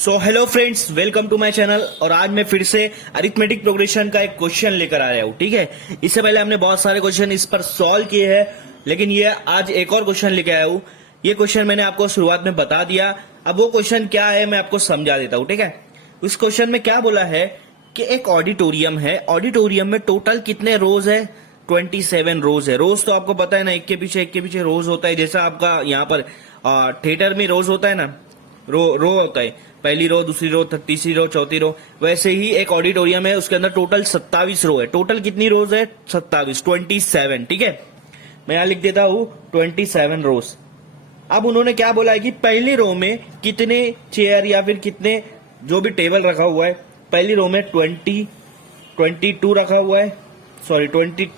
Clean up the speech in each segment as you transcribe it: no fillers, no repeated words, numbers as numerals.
So hello friends, welcome to my channel. और आज मैं फिर से अरिथमेटिक प्रोग्रेशन का एक क्वेश्चन लेकर आ रहा हूँ। ठीक है, इससे पहले हमने बहुत सारे क्वेश्चन इस पर सॉल्व किए हैं, लेकिन ये आज एक और क्वेश्चन लेके आया हूँ। ये क्वेश्चन मैंने आपको शुरुआत में बता दिया, अब वो क्वेश्चन क्या है मैं आपको समझा देता हूँ। ठीक है, उस क्वेश्चन में क्या बोला है कि एक ऑडिटोरियम है, ऑडिटोरियम में टोटल कितने रोज है? 27 रोज है। रोज तो आपको पता है ना, एक के पीछे रोज होता है। जैसा आपका यहाँ पर थिएटर में रोज होता है ना, रो होता है, पहली रो, दूसरी रो, तीसरी रो, चौथी रो, वैसे ही एक ऑडिटोरियम है, उसके अंदर टोटल 27 रो है। टोटल कितनी रोज है? 27, 27। ठीक है, मैं यहां लिख देता हूं 27 रोज। अब उन्होंने क्या बोला है कि पहली रो में कितने चेयर या फिर कितने जो भी टेबल रखा हुआ है, पहली रो में 22 रखा हुआ है, सॉरी 20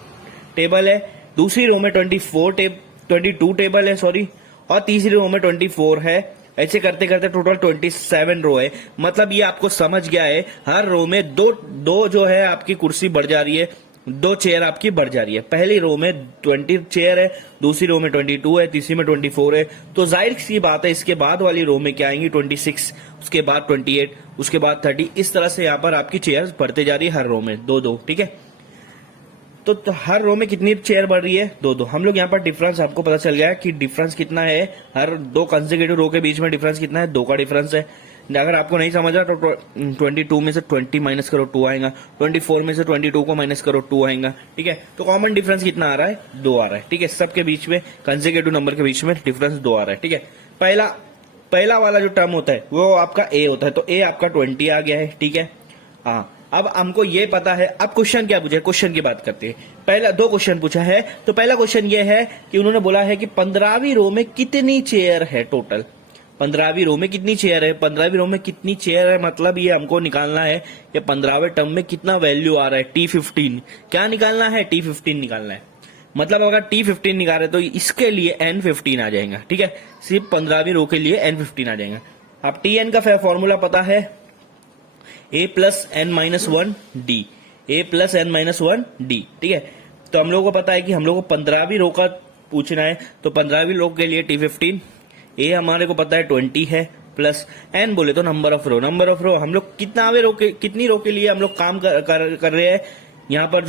टेबल है, दूसरी रो में 22 टेबल है, सॉरी, और तीसरी रो में 24 है। ऐसे करते करते टोटल 27 रो है। मतलब ये आपको समझ गया है, हर रो में दो जो है आपकी कुर्सी बढ़ जा रही है, 2 चेयर आपकी बढ़ जा रही है। पहली रो में 20 चेयर है, दूसरी रो में 22 है, तीसरी में 24 है। तो जाहिर सी बात है इसके बाद वाली रो में क्या आएंगी? 26, उसके बाद 28, उसके बाद 30। इस तरह से यहाँ पर आपकी चेयर बढ़ते जा रही है, हर रो में 2-2। ठीक है, तो हर रो में कितनी चेयर बढ़ रही है? 2-2। हम लोग यहाँ पर डिफरेंस आपको पता चल गया है कि डिफरेंस कितना है, हर 2 कंसेक्यूटिव रो के बीच में डिफरेंस कितना है? 2 का डिफरेंस है। अगर आपको नहीं समझ रहा तो 22 में से 20 माइनस करो, 2 आएगा। 24 में से 22 को माइनस करो, 2 आएगा। ठीक है, तो कॉमन डिफरेंस कितना आ रहा है? 2 आ रहा है। ठीक है, सबके बीच में कंसेक्यूटिव नंबर के बीच में डिफरेंस 2 आ रहा है। ठीक है, पहला वाला जो टर्म होता है वो आपका ए होता है, तो ए आपका 20 आ गया है। ठीक है, हाँ, अब हमको ये पता है। अब क्वेश्चन क्या पूछा है, क्वेश्चन की बात करते हैं। पहला 2 क्वेश्चन पूछा है, तो पहला क्वेश्चन ये है कि उन्होंने बोला है कि 15वीं रो में कितनी चेयर है टोटल। 15वीं रो में कितनी चेयर है? 15वीं रो में कितनी चेयर है मतलब ये हमको निकालना है कि 15वें टर्म में कितना वैल्यू आ रहा है। T15 क्या निकालना है? T15 निकालना है। मतलब अगर T15 निकाल रहे तो इसके लिए N15 आ जाएगा। ठीक है, सिर्फ 15वीं रो के लिए N15 आ जाएगा। अब Tn का फॉर्मूला पता है, a plus n minus 1 d, a plus n minus 1 d. ठीक है, तो हम लोगों को पता है कि हम लोग को 15वीं रो का पूछना है, तो 15वीं रो के लिए T15, ए हमारे को पता है 20 है, प्लस एन बोले तो number of row. Number of row हम लोग कितनी रो के लिए हम लोग काम कर रहे हैं यहाँ पर,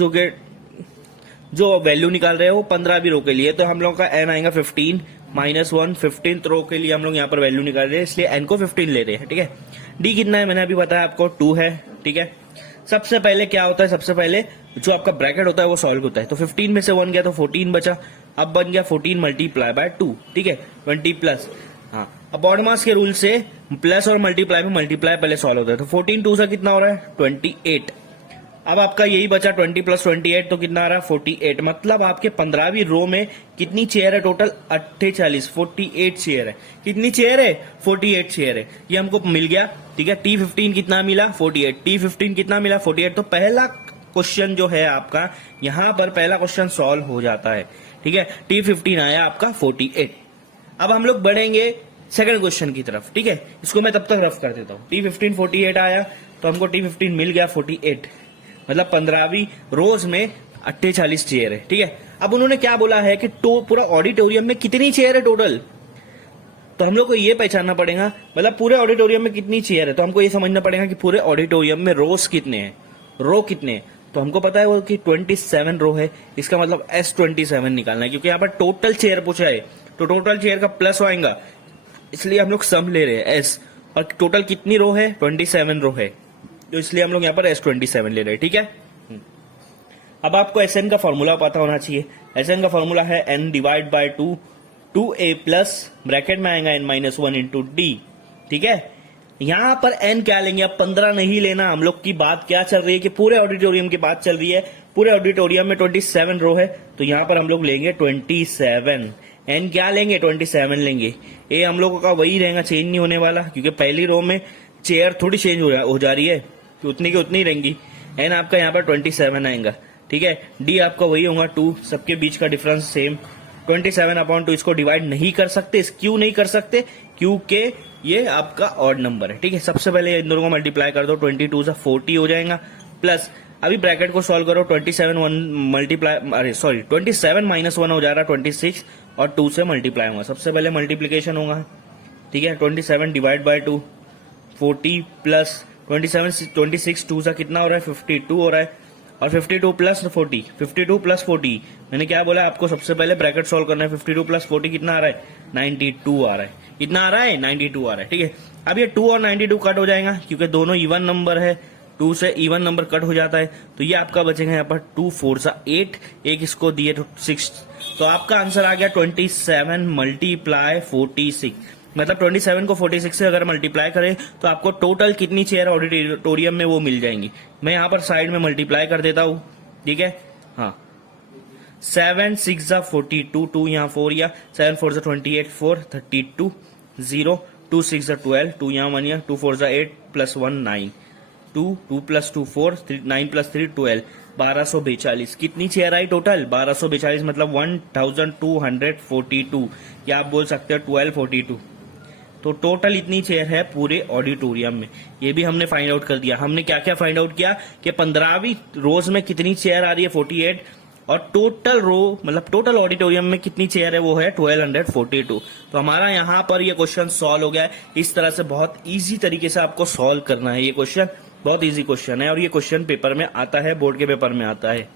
जो वैल्यू निकाल रहे हैं वो 15वीं रो के लिए, तो हम लोग का एन आएगा 15 माइनस 1। 15th रो के लिए हम लोग यहाँ पर वैल्यू निकाल रहे हैं, इसलिए एन को 15 ले रहे हैं। ठीक है, डी कितना है मैंने अभी बताया आपको, 2 है। ठीक है, सबसे पहले क्या होता है, सबसे पहले जो आपका ब्रैकेट होता है वो सॉल्व होता है। तो 15 में से 1 गया तो 14 बचा, अब बन गया 14 मल्टीप्लाई बाय 2। ठीक है, 20 प्लस, हाँ, अब बॉडमास के रूल से प्लस और मल्टीप्लाई में मल्टीप्लाई पहले सॉल्व होता है। तो 14 2 से कितना हो रहा है? 28। अब आपका यही बचा 20 प्लस 28, तो कितना आ रहा है? 48। मतलब आपके 15वीं रो में कितनी चेयर है टोटल? 48 चेयर है। कितनी चेयर है? 48 चेयर है। ये हमको मिल गया। ठीक है, T15 कितना मिला? 48। T15 कितना मिला? 48। तो पहला क्वेश्चन जो है आपका, यहां पर पहला क्वेश्चन सॉल्व हो जाता है। ठीक है, T15 आया आपका 48। अब हम लोग बढ़ेंगे सेकंड क्वेश्चन की तरफ। ठीक है, इसको मैं तब तक रफ कर देता हूं। T15 48 आया, तो हमको T15 मिल गया 48। मतलब 15वीं रोज में 48 चेयर है। ठीक है, अब उन्होंने क्या बोला है कि पूरा ऑडिटोरियम में कितनी चेयर है टोटल, तो हम लोग को ये पहचानना पड़ेगा। मतलब पूरे ऑडिटोरियम में कितनी चेयर है, तो हमको ये समझना पड़ेगा कि पूरे ऑडिटोरियम में रोज कितने हैं, रो कितने हैं। तो हमको पता है वो कि 27 रो है, इसका मतलब S27 निकालना है, क्योंकि यहाँ पर टोटल चेयर पूछा है, तो टोटल चेयर का प्लस आएगा, इसलिए हम लोग सम ले रहे हैं S। और टोटल कितनी रो है? 27 रो है, तो इसलिए हम लोग यहाँ पर S27 ले रहे हैं। ठीक है, अब आपको Sn का फॉर्मूला पता होना चाहिए। Sn का फॉर्मूला है n divide by 2a plus bracket में आएगा n माइनस 1 इंटू डी। ठीक है, यहां पर n क्या लेंगे? अब 15 नहीं लेना, हम लोग की बात क्या चल रही है कि पूरे ऑडिटोरियम की बात चल रही है। पूरे ऑडिटोरियम में 27 रो है, तो यहां पर हम लोग लेंगे 27। n क्या लेंगे? 27 लेंगे। ए हम लोगों का वही रहेगा, चेंज नहीं होने वाला, क्योंकि पहली रो में चेयर थोड़ी चेंज हो जा रही है, तो उतनी की उतनी रहेंगी। एन आपका यहाँ पर 27 आएगा। ठीक है, डी आपका वही होगा 2, सबके बीच का डिफरेंस सेम। 27/2 इसको डिवाइड नहीं कर सकते। क्यों नहीं कर सकते? क्योंकि ये आपका ऑड नंबर है। ठीक है, सबसे पहले इन दोनों को मल्टीप्लाई कर दो, 22 से 40 हो जाएगा, प्लस अभी ब्रैकेट को सॉल्व करो, 27 माइनस 1 हो जा रहा है 26, और 2 से मल्टीप्लाई होगा। सबसे पहले मल्टीप्लीकेशन होगा। ठीक है, 27 डिवाइड बाय 2, 40 प्लस 27, 26 टू सा कितना हो रहा है 52 हो रहा है, और 52 प्लस 40, 52 प्लस 40, मैंने क्या बोला आपको सबसे पहले ब्रैकेट सॉल्व करना है। 52 प्लस 40 कितना आ रहा है 92 आ रहा है, कितना आ रहा है 92 आ रहा है। ठीक है, अब ये 2 और 92 कट हो जाएगा क्योंकि दोनों इवन नंबर है, 2 से इवन नंबर कट हो जाता है, तो ये आपका बचेगा यहाँ पर 2 4 सा 8, एक इसको दिए तो 6, तो आपका आंसर आ गया 27 मल्टीप्लाई 46, मतलब 27 को 46 से अगर मल्टीप्लाई करें तो आपको टोटल कितनी चेयर ऑडिटोरियम में वो मिल जाएंगी। मैं यहाँ पर साइड में मल्टीप्लाई कर देता हूँ, ठीक है। हाँ, 7 6 जा 42, 2 यहाँ 4 या 7 4 जा 28, 4 32 0, 2 6 जा 12, 2 यहाँ 1 या 2 4 जा 8 प्लस 1 9, 2 प्लस 2 4, 9 प्लस 3 12, 1242। कितनी चेयर आई टोटल 1242, मतलब 1242, या आप बोल सकते हो 1242। तो टोटल इतनी चेयर है पूरे ऑडिटोरियम में, ये भी हमने फाइंड आउट कर दिया। हमने क्या क्या फाइंड आउट किया कि 15वीं रोज में कितनी चेयर आ रही है 48, और टोटल रो मतलब टोटल ऑडिटोरियम में कितनी चेयर है वो है 1242। तो हमारा यहाँ पर ये क्वेश्चन सॉल्व हो गया है। इस तरह से बहुत इजी तरीके से आपको सॉल्व करना है, ये क्वेश्चन बहुत इजी क्वेश्चन है, और ये क्वेश्चन पेपर में आता है, बोर्ड के पेपर में आता है।